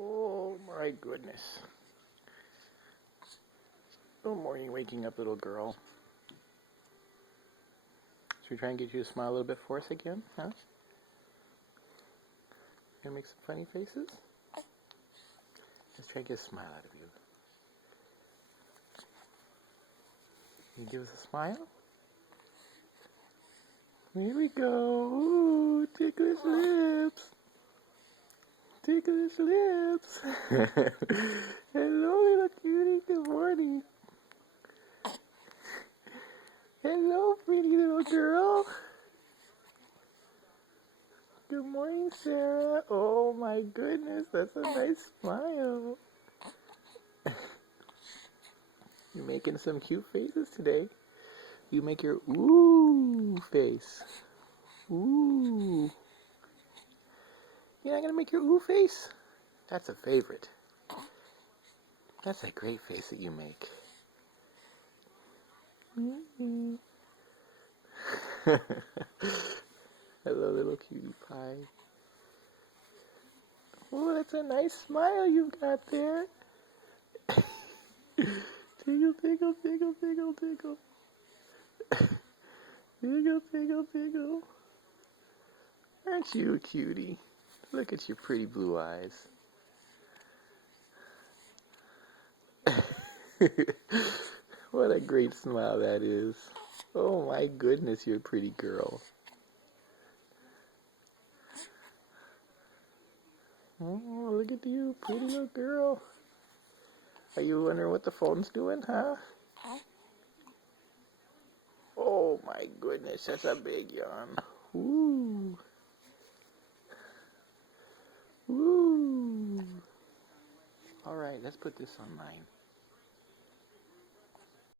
Oh my goodness. Good morning, waking up little girl. Should we try and get you to smile a little bit for us again, huh? Gonna make some funny faces? Let's try and get a smile out of you. Can you give us a smile? Here we go. Ooh, tickle his lips. Tickle his lips. Hello, little cutie. Good morning. Hello, pretty little girl. Good morning, Sarah. Oh my goodness, that's a nice smile. You're making some cute faces today. You make your ooh face. Ooh. You're not gonna make your ooh face? That's a favorite. That's a great face that you make. Hello, little cutie pie. Oh, that's a nice smile you've got there. Tickle, tickle, tickle, tickle, tickle. Tickle, tickle, tickle. Aren't you a cutie? Look at your pretty blue eyes. What a great smile that is. Oh my goodness, you're a pretty girl. Oh, look at you, pretty little girl. Are you wondering what the phone's doing, huh? Oh my goodness, that's a big yawn. Ooh. Ooh. All right, let's put this online.